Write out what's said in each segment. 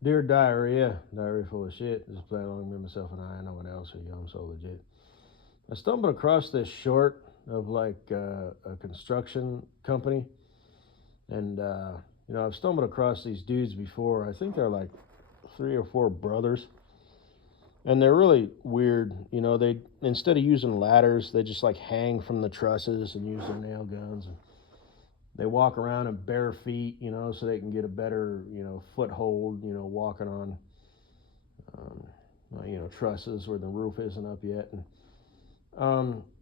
Dear diarrhea, diarrhea full of shit. Just playing along with myself and I. No one else. Or you, I'm so legit. I stumbled across this short of like a construction company, and I've stumbled across these dudes before. I think they're like three or four brothers, and they're really weird. They instead of using ladders, they just like hang from the trusses and use their nail guns. And they walk around in bare feet, so they can get a better, foothold, walking on, um, trusses where the roof isn't up yet, and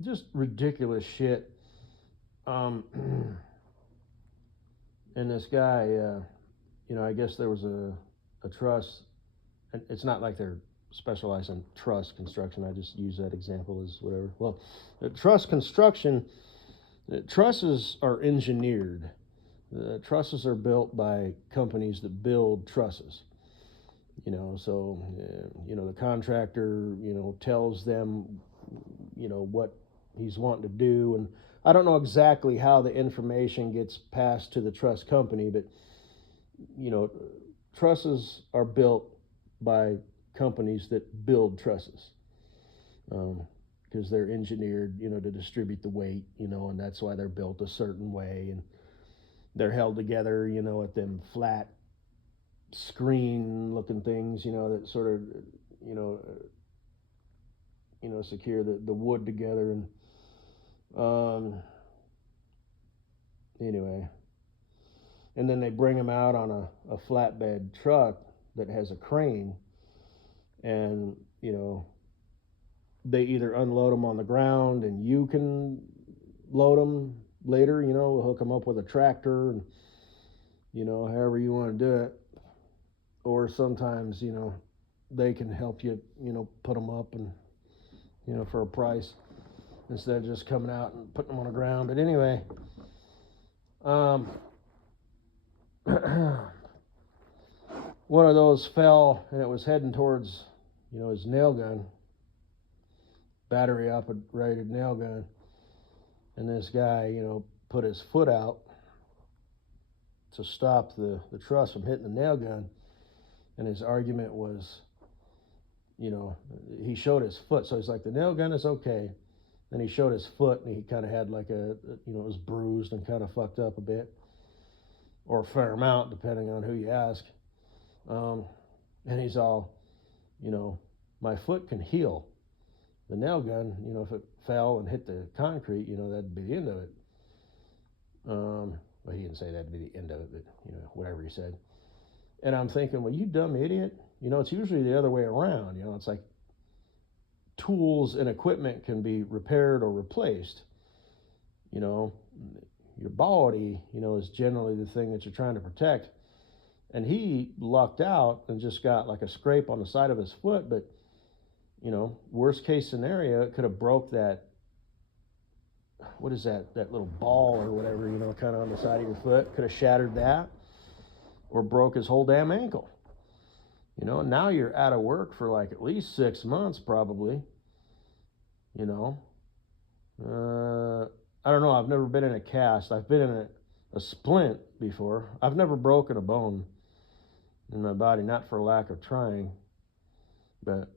just ridiculous shit. Um, and this guy, I guess there was a truss. And it's not like they're specialized in truss construction. I just use that example as whatever. Well, the truss construction, trusses are engineered. Trusses are built by companies that build trusses. The contractor, tells them, what he's wanting to do. And I don't know exactly how the information gets passed to the truss company, but, you know, trusses are built by companies that build trusses. Because they're engineered, to distribute the weight, and that's why they're built a certain way. And they're held together, at them flat screen looking things, that sort of, you know, secure the wood together. And anyway, and then they bring them out on a flatbed truck that has a crane, and they either unload them on the ground and you can load them later, hook them up with a tractor, and however you want to do it. Or sometimes they can help you, put them up, and for a price, instead of just coming out and putting them on the ground. But anyway, um, one of those fell, and it was heading towards his nail gun, battery operated nail gun. And this guy put his foot out to stop the truss from hitting the nail gun. And his argument was, he showed his foot. So he's like, the nail gun is okay. And he showed his foot, and he kind of had like it was bruised and kind of fucked up a bit, or a fair amount, depending on who you ask. And he's all, my foot can heal. The nail gun, if it fell and hit the concrete, that'd be the end of it. Well, he didn't say that'd be the end of it, but whatever he said. And I'm thinking, well, you dumb idiot. It's usually the other way around. It's like tools and equipment can be repaired or replaced. Your body, is generally the thing that you're trying to protect. And he lucked out and just got like a scrape on the side of his foot. But, worst case scenario, it could have broke that, what is that little ball or whatever, kind of on the side of your foot. Could have shattered that, or broke his whole damn ankle. Now you're out of work for like at least 6 months, probably. I don't know. I've never been in a cast. I've been in a splint before. I've never broken a bone in my body, not for lack of trying. But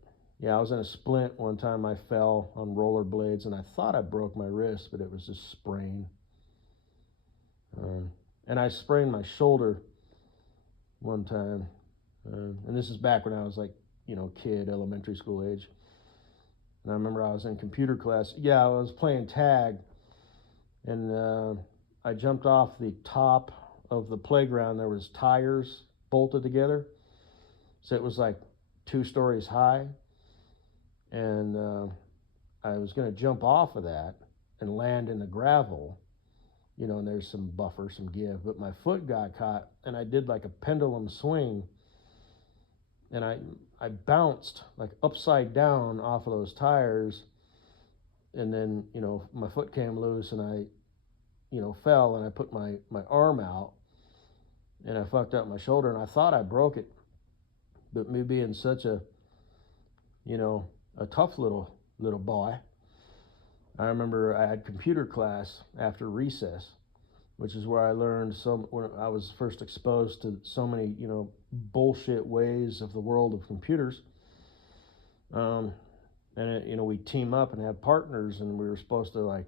yeah, I was in a splint one time. I fell on rollerblades, and I thought I broke my wrist, but it was just sprain. And I sprained my shoulder one time. And this is back when I was like, kid, elementary school age. And I remember I was in computer class. Yeah, I was playing tag, and I jumped off the top of the playground. There was tires bolted together, so it was like 2 stories high. And I was going to jump off of that and land in the gravel, and there's some buffer, some give. But my foot got caught, and I did like a pendulum swing, and I bounced like upside down off of those tires. And then, my foot came loose, and I, fell, and I put my arm out, and I fucked up my shoulder, and I thought I broke it. But me being such a, a tough little boy, I remember I had computer class after recess, which is where I learned when I was first exposed to so many, bullshit ways of the world of computers. And we team up and have partners, and we were supposed to, like,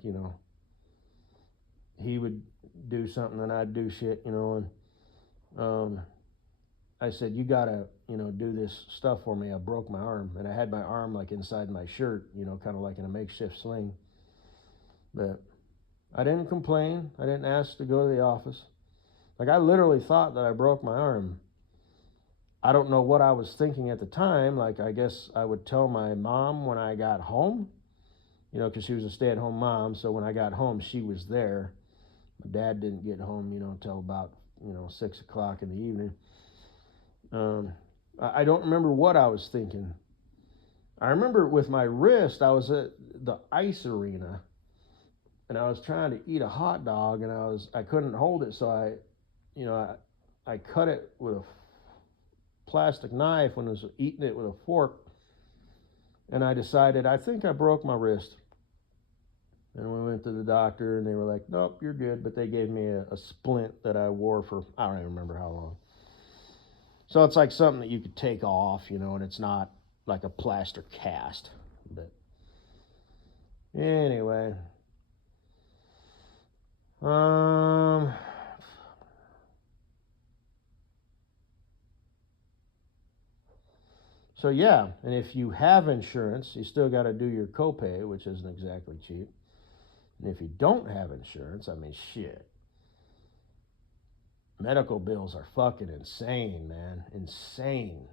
he would do something and I'd do shit, and I said, you gotta, do this stuff for me. I broke my arm, and I had my arm like inside my shirt, kind of like in a makeshift sling. But I didn't complain. I didn't ask to go to the office. Like, I literally thought that I broke my arm. I don't know what I was thinking at the time. Like, I guess I would tell my mom when I got home, because she was a stay-at-home mom. So when I got home, she was there. My dad didn't get home, until about, 6 o'clock in the evening. I don't remember what I was thinking. I remember with my wrist, I was at the ice arena, and I was trying to eat a hot dog, and I couldn't hold it, so I cut it with a plastic knife when I was eating it with a fork, and I decided, I think I broke my wrist. And we went to the doctor, and they were like, nope, you're good, but they gave me a splint that I wore for, I don't even remember how long. So it's like something that you could take off, and it's not like a plaster cast. But anyway, so yeah, and if you have insurance, you still got to do your copay, which isn't exactly cheap. And if you don't have insurance, I mean, shit. Medical bills are fucking insane, man. Insane.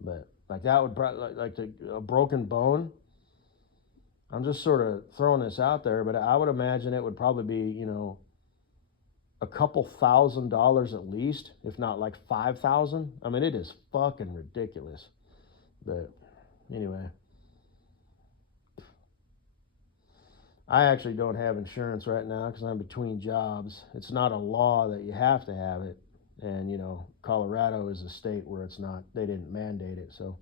But like that would probably, like a broken bone. I'm just sort of throwing this out there, but I would imagine it would probably be, a couple $1,000s at least, if not like 5,000. I mean, it is fucking ridiculous. But anyway, I actually don't have insurance right now because I'm between jobs. It's not a law that you have to have it. And, Colorado is a state where it's not, they didn't mandate it. So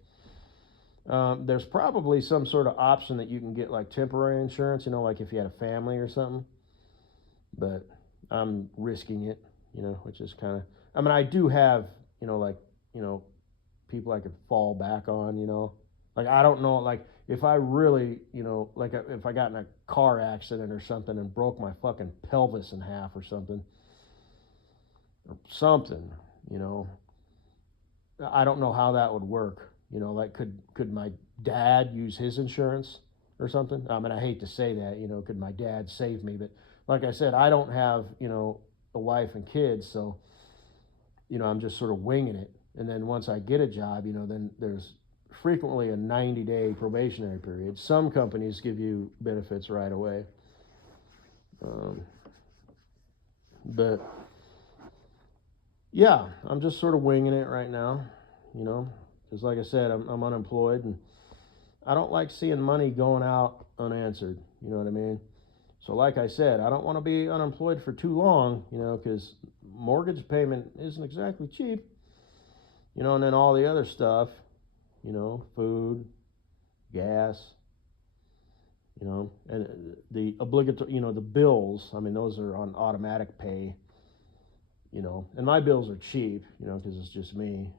there's probably some sort of option that you can get, like temporary insurance, like if you had a family or something. But I'm risking it, which is kind of, I mean, I do have, people I could fall back on, like, I don't know, like, if I really, like, if I got in a car accident or something and broke my fucking pelvis in half or something, I don't know how that would work. Like, could my dad use his insurance or something? I mean, I hate to say that, could my dad save me? But like I said, I don't have, a wife and kids, so, I'm just sort of winging it. And then once I get a job, then there's frequently a 90-day probationary period. Some companies give you benefits right away. But yeah, I'm just sort of winging it right now, because like I said, I'm unemployed, and I don't like seeing money going out unanswered. You know what I mean? So like I said, I don't want to be unemployed for too long, because mortgage payment isn't exactly cheap, and then all the other stuff, food, gas, and the obligatory, the bills. I mean, those are on automatic pay, and my bills are cheap, because it's just me.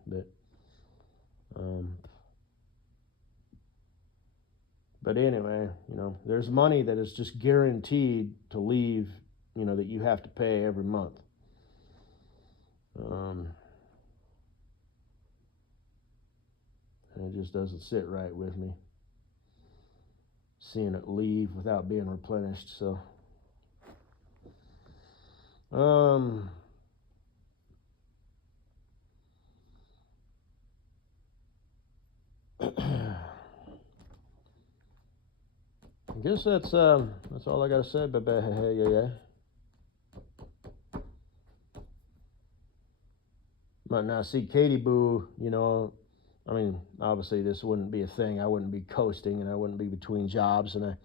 But anyway, there's money that is just guaranteed to leave, that you have to pay every month. And it just doesn't sit right with me, seeing it leave without being replenished. So, I guess that's all I gotta say. Yeah. But now, see, Katie Boo, I mean, obviously this wouldn't be a thing. I wouldn't be coasting, and I wouldn't be between jobs. And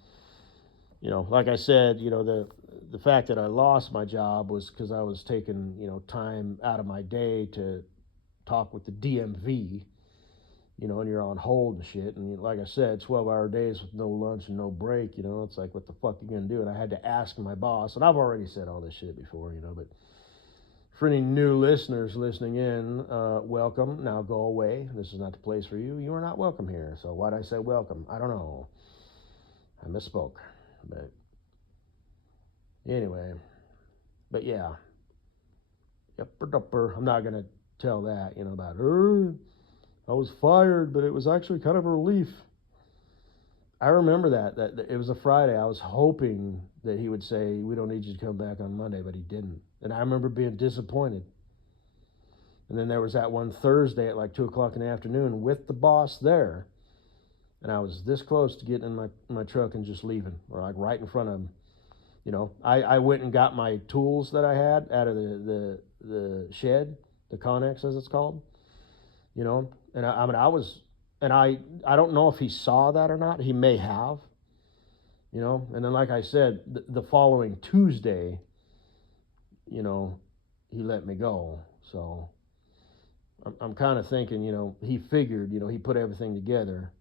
like I said, the fact that I lost my job was because I was taking, time out of my day to talk with the DMV, and you're on hold and shit. And like I said, 12-hour days with no lunch and no break, it's like, what the fuck you gonna do? And I had to ask my boss, and I've already said all this shit before, but for any new listeners listening in, welcome. Now go away. This is not the place for you. You are not welcome here. So why'd I say welcome? I don't know. I misspoke. But anyway, but yeah. Yupper. I'm not going to tell that, about I was fired, but it was actually kind of a relief. I remember that it was a Friday. I was hoping that he would say, we don't need you to come back on Monday, but he didn't. And I remember being disappointed. And then there was that one Thursday at like 2 o'clock in the afternoon with the boss there. And I was this close to getting in my truck and just leaving, or like right in front of him. I went and got my tools that I had out of the shed, the Connex as it's called. And I don't know if he saw that or not. He may have. And then like I said, the following Tuesday, he let me go. So I'm kind of thinking, he figured, he put everything together.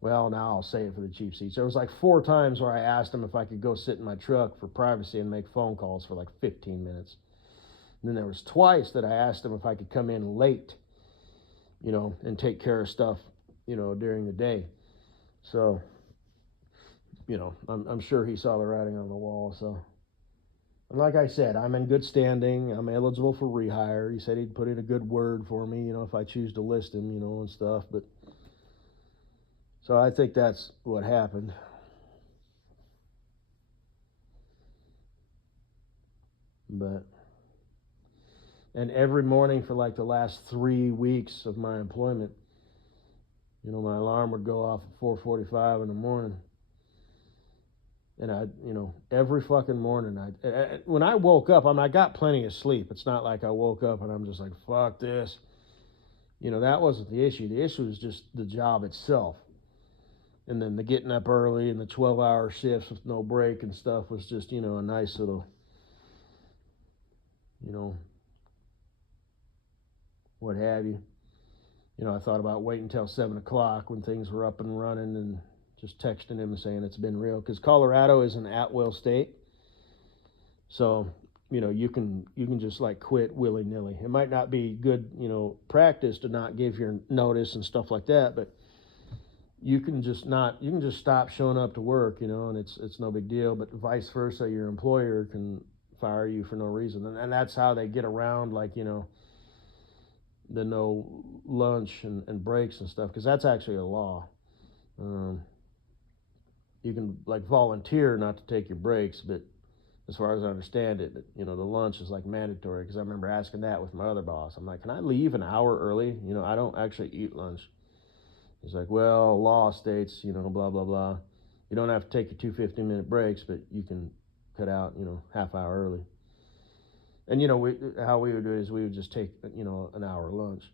Well, now I'll say it for the cheap seats. There was like 4 times where I asked him if I could go sit in my truck for privacy and make phone calls for like 15 minutes. And then there was twice that I asked him if I could come in late, and take care of stuff, during the day. So, I'm sure he saw the writing on the wall. So, and like I said, I'm in good standing. I'm eligible for rehire. He said he'd put in a good word for me, if I choose to list him, and stuff. But so I think that's what happened. But, and every morning for like the last 3 weeks of my employment, my alarm would go off at 4:45 in the morning. And every fucking morning, when I woke up, I got plenty of sleep. It's not like I woke up and I'm just like, fuck this. That wasn't the issue. The issue was just the job itself. And then the getting up early and the 12-hour shifts with no break and stuff was just, a nice little, what have you. I thought about waiting until 7 o'clock when things were up and running and just texting him and saying it's been real. Because Colorado is an at-will state. So, you can just like quit willy-nilly. It might not be good, practice to not give your notice and stuff like that, but you can just stop showing up to work, and it's no big deal. But vice versa, your employer can fire you for no reason. And that's how they get around, like, the no lunch and breaks and stuff, because that's actually a law. You can like volunteer not to take your breaks, but as far as I understand it, the lunch is like mandatory, because I remember asking that with my other boss. I'm like, can I leave an hour early? I don't actually eat lunch. He's like, well, law states, blah, blah, blah. You don't have to take your 2 15-minute breaks, but you can cut out, half hour early. And, how we would do is we would just take, an hour lunch.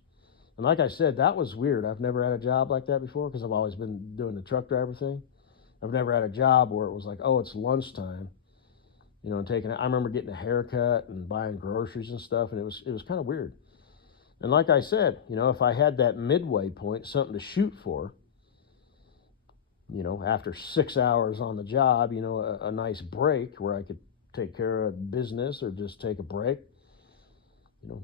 And like I said, that was weird. I've never had a job like that before, because I've always been doing the truck driver thing. I've never had a job where it was like, oh, it's lunchtime, and I remember getting a haircut and buying groceries and stuff, and it was kind of weird. And like I said, if I had that midway point, something to shoot for, after 6 hours on the job, a nice break where I could take care of business or just take a break,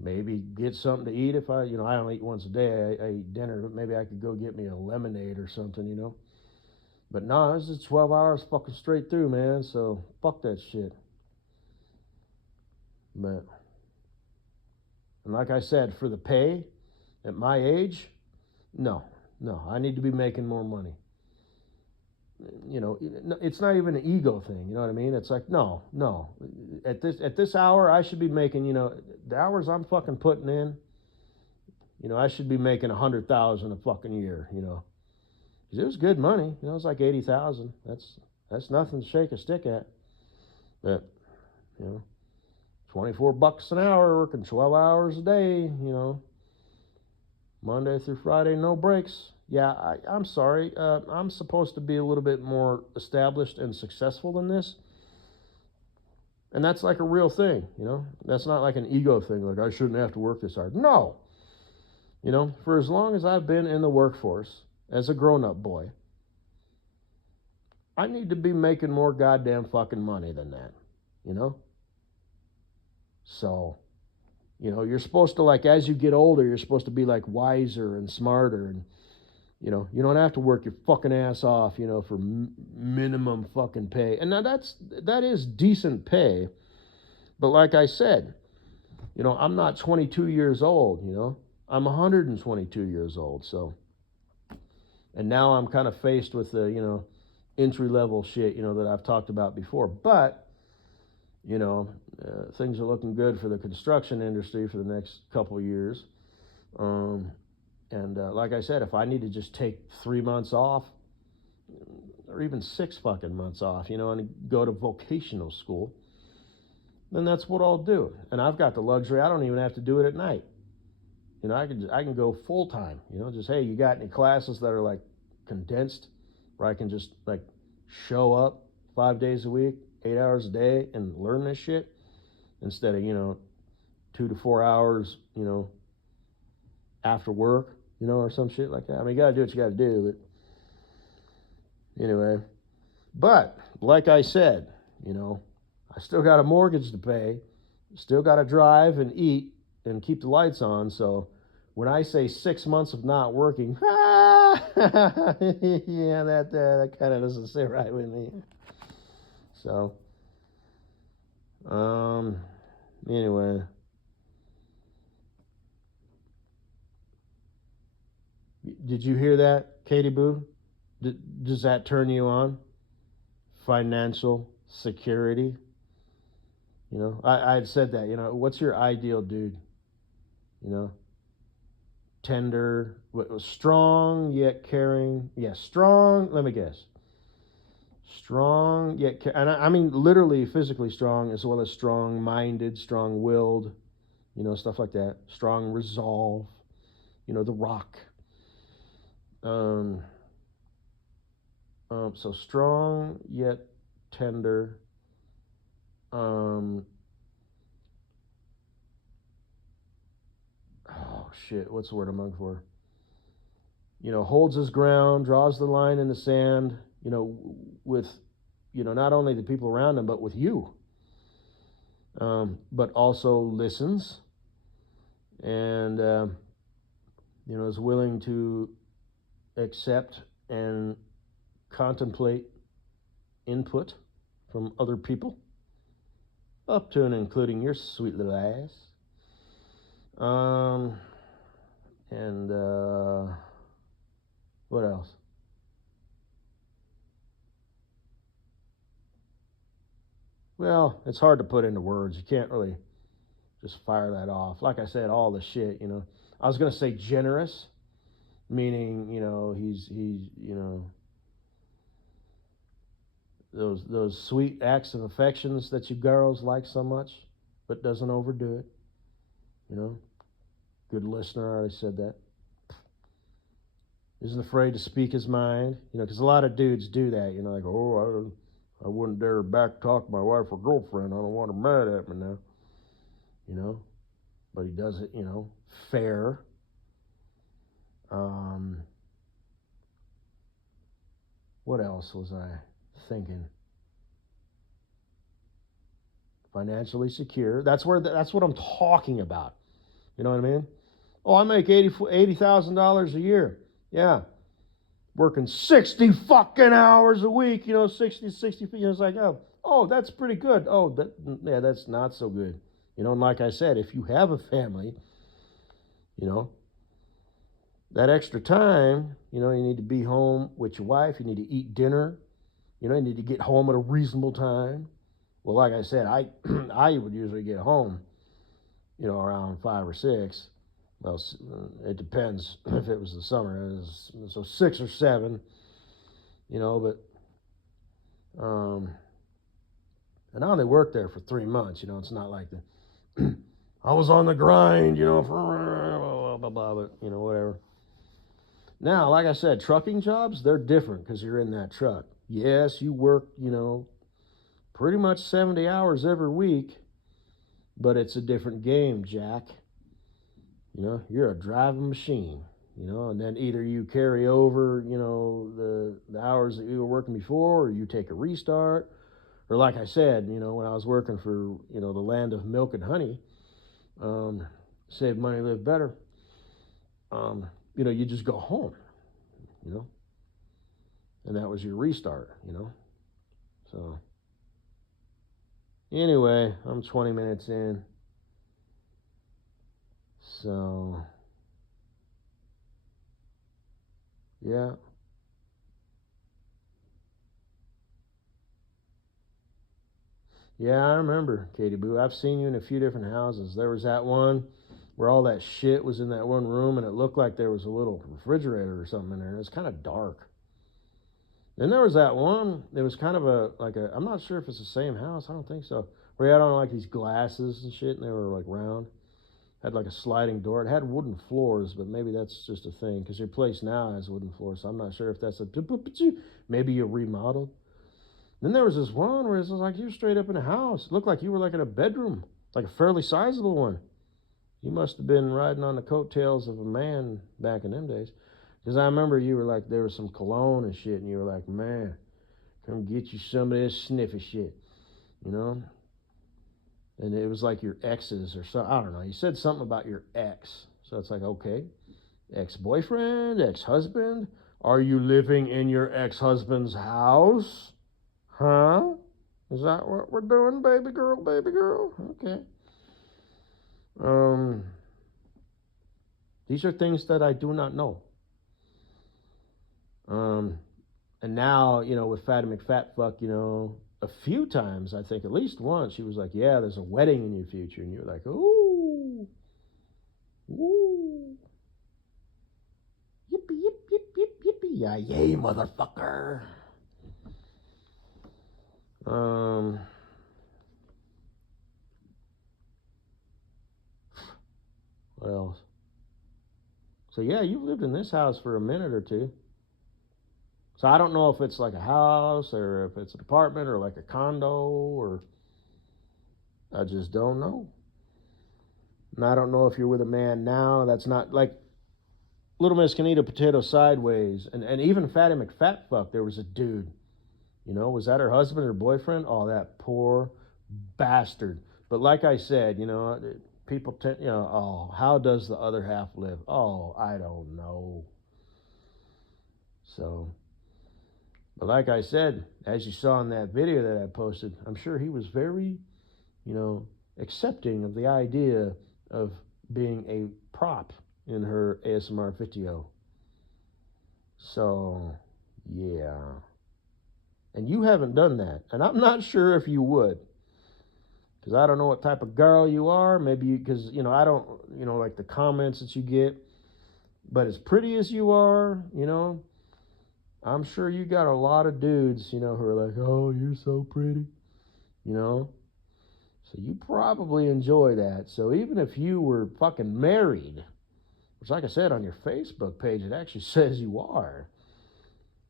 maybe get something to eat. If I don't eat once a day, I eat dinner, but maybe I could go get me a lemonade or something, But no, this is 12 hours fucking straight through, man, so fuck that shit. But, and like I said, for the pay at my age, no, I need to be making more money. It's not even an ego thing, you know what I mean? It's like, no, at this hour, I should be making, the hours I'm fucking putting in, I should be making 100,000 a fucking year, because it was good money, it was like 80,000. That's nothing to shake a stick at. But, $24 an hour, working 12 hours a day, Monday through Friday, no breaks. Yeah, I'm sorry. I'm supposed to be a little bit more established and successful than this. And that's like a real thing, That's not like an ego thing, like I shouldn't have to work this hard. No. You know, for as long as I've been in the workforce as a grown-up boy, I need to be making more goddamn fucking money than that, you know? So, you know, you're supposed to, like, as you get older, you're supposed to be, like, wiser and smarter. And, you know, you don't have to work your fucking ass off, you know, for minimum fucking pay. And now that is decent pay. But like I said, you know, I'm not 22 years old, you know? I'm 122 years old, so. And now I'm kind of faced with the, you know, entry-level shit, you know, that I've talked about before. But, you know, things are looking good for the construction industry for the next couple of years. And like I said, if I need to just take 3 months off, or even 6 fucking months off, you know, and go to vocational school, then that's what I'll do. And I've got the luxury, I don't even have to do it at night. You know, I can go full time. You know, just, hey, you got any classes that are like condensed, where I can just like show up 5 days a week, 8 hours a day, and learn this shit instead of, you know, 2 to 4 hours, you know, after work, you know, or some shit like that. I mean, you gotta do what you gotta do. But anyway, but like I said, you know, I still got a mortgage to pay, still got to drive and eat and keep the lights on. So when I say 6 months of not working, yeah, that kind of doesn't sit right with me. So, anyway, did you hear that, Katie Boo? Does that turn you on? Financial security. You know, I had said that. You know, what's your ideal dude? You know, tender, strong yet caring. Yeah, strong. Let me guess. Strong yet, and I mean literally physically strong, as well as strong-minded, strong-willed. You know, stuff like that. Strong resolve. You know, The Rock. Um, so strong yet tender. Oh shit, what's the word I'm looking for? You know, holds his ground, draws the line in the sand, you know, with, you know, not only the people around him, but with you. But also listens and, you know, is willing to accept and contemplate input from other people, up to and including your sweet little ass. And what else? Well, it's hard to put into words. You can't really just fire that off. Like I said, all the shit, you know. I was gonna say generous, meaning, you know, he's you know, those sweet acts of affections that you girls like so much, but doesn't overdo it. You know, good listener. I already said that. Isn't afraid to speak his mind. You know, because a lot of dudes do that. You know, like, oh, I wouldn't dare back talk my wife or girlfriend. I don't want her mad at me now. You know, but he does it, you know, fair. What else was I thinking? Financially secure. That's what I'm talking about. You know what I mean? Oh, I make $80,000 a year. Yeah, working 60 fucking hours a week. You know, 60. You know, it's like, oh, that's pretty good. Oh, that's not so good. You know, and like I said, if you have a family, you know, that extra time, you know, you need to be home with your wife. You need to eat dinner. You know, you need to get home at a reasonable time. Well, like I said, I I would usually get home, you know, around 5 or 6. Well, it depends if it was the summer. So 6 or 7, you know, but and I only worked there for 3 months. You know, it's not like the I was on the grind, you know, for blah blah blah, but you know, whatever. Now, like I said, trucking jobs, they're different because you're in that truck. Yes, you work, you know, pretty much 70 hours every week, but it's a different game, Jack. You know, you're a driving machine. You know, and then either you carry over, you know, the hours that you were working before, or you take a restart, or like I said, you know, when I was working for, you know, the land of milk and honey, um, save money, live better. You know, you just go home. You know, and that was your restart. You know, so anyway, I'm 20 minutes in, so yeah. Yeah, I remember, Katie Boo. I've seen you in a few different houses. There was that one where all that shit was in that one room, and it looked like there was a little refrigerator or something in there. It was kind of dark. Then there was that one. There was kind of a like a. I'm not sure if it's the same house. I don't think so. Where you had on like these glasses and shit, and they were like round. Had like a sliding door. It had wooden floors, but maybe that's just a thing because your place now has wooden floors. So I'm not sure if that's a. Maybe you remodeled. Then there was this one where it was like you were straight up in a house. It looked like you were like in a bedroom, like a fairly sizable one. You must have been riding on the coattails of a man back in them days. Because I remember you were like, there was some cologne and shit, and you were like, man, come get you some of this sniffy shit, you know? And it was like your exes or something. I don't know. You said something about your ex. So it's like, okay, ex boyfriend, ex husband. Are you living in your ex husband's house? Huh? Is that what we're doing, baby girl, baby girl? Okay. Um, these are things that I do not know. Um, and now, you know, with Fatty McFatfuck, you know, a few times, I think at least once, she was like, yeah, there's a wedding in your future. And you're like, ooh, ooh, yippee, yip, yip, yip, yippee, yeah, yay, motherfucker. Um, what else? So, yeah, you've lived in this house for a minute or two. So I don't know if it's like a house or if it's an apartment or like a condo or I just don't know. And I don't know if you're with a man now that's not like Little Miss can eat a potato sideways. And even Fatty McFatfuck, there was a dude. You know, was that her husband or boyfriend? Oh, that poor bastard. But like I said, you know, people, you know, oh, how does the other half live? Oh, I don't know. So, but like I said, as you saw in that video that I posted, I'm sure he was very, you know, accepting of the idea of being a prop in her ASMR video. So, yeah. And you haven't done that. And I'm not sure if you would. Because I don't know what type of girl you are. Maybe because, you know, I don't, you know, like the comments that you get. But as pretty as you are, you know, I'm sure you got a lot of dudes, you know, who are like, oh, you're so pretty, you know. So you probably enjoy that. So even if you were fucking married, which, like I said, on your Facebook page, it actually says you are.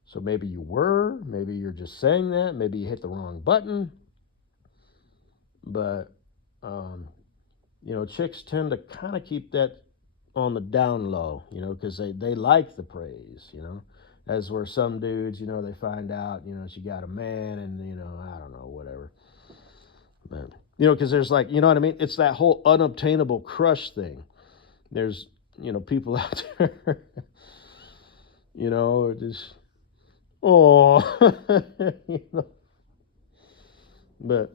So maybe you were, maybe you're just saying that, maybe you hit the wrong button. But, um, you know, chicks tend to kind of keep that on the down low, you know, because they like the praise, you know. As where some dudes, you know, they find out, you know, she got a man and, you know, I don't know, whatever. But, you know, because there's like, you know what I mean? It's that whole unobtainable crush thing. There's, you know, people out there, you know, just, oh, you know, but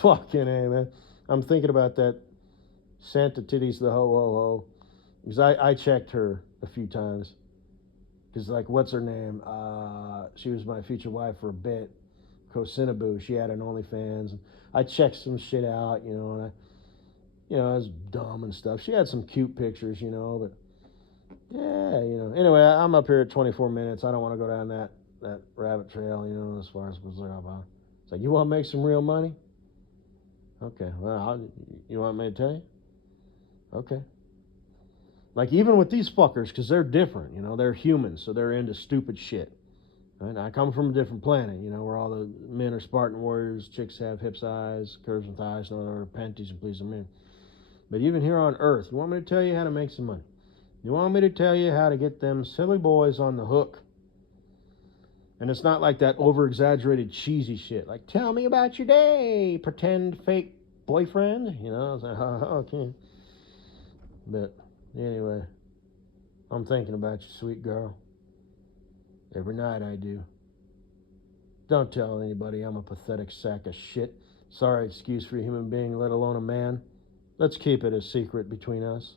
fucking A, man. I'm thinking about that Santa Titties the Ho Ho Ho. Because I checked her a few times. Because, like, what's her name? She was my future wife for a bit. Kosinaboo. She had an OnlyFans. And I checked some shit out, you know, and you know, I was dumb and stuff. She had some cute pictures, you know, but yeah, you know. Anyway, I'm up here at 24 minutes. I don't want to go down that rabbit trail, you know, as far as what's about. It's like, you want to make some real money? Okay, well, you want me to tell you? Okay. Like, even with these fuckers, because they're different, you know, they're humans, so they're into stupid shit. Right? I come from a different planet, you know, where all the men are Spartan warriors, chicks have hips, eyes, curves, and thighs, no other panties, and please them men. But even here on earth, you want me to tell you how to make some money? You want me to tell you how to get them silly boys on the hook? And it's not like that over-exaggerated cheesy shit. Like, tell me about your day, pretend fake boyfriend. You know, I was like, oh, okay. But anyway, I'm thinking about you, sweet girl. Every night I do. Don't tell anybody I'm a pathetic sack of shit. Sorry excuse for a human being, let alone a man. Let's keep it a secret between us.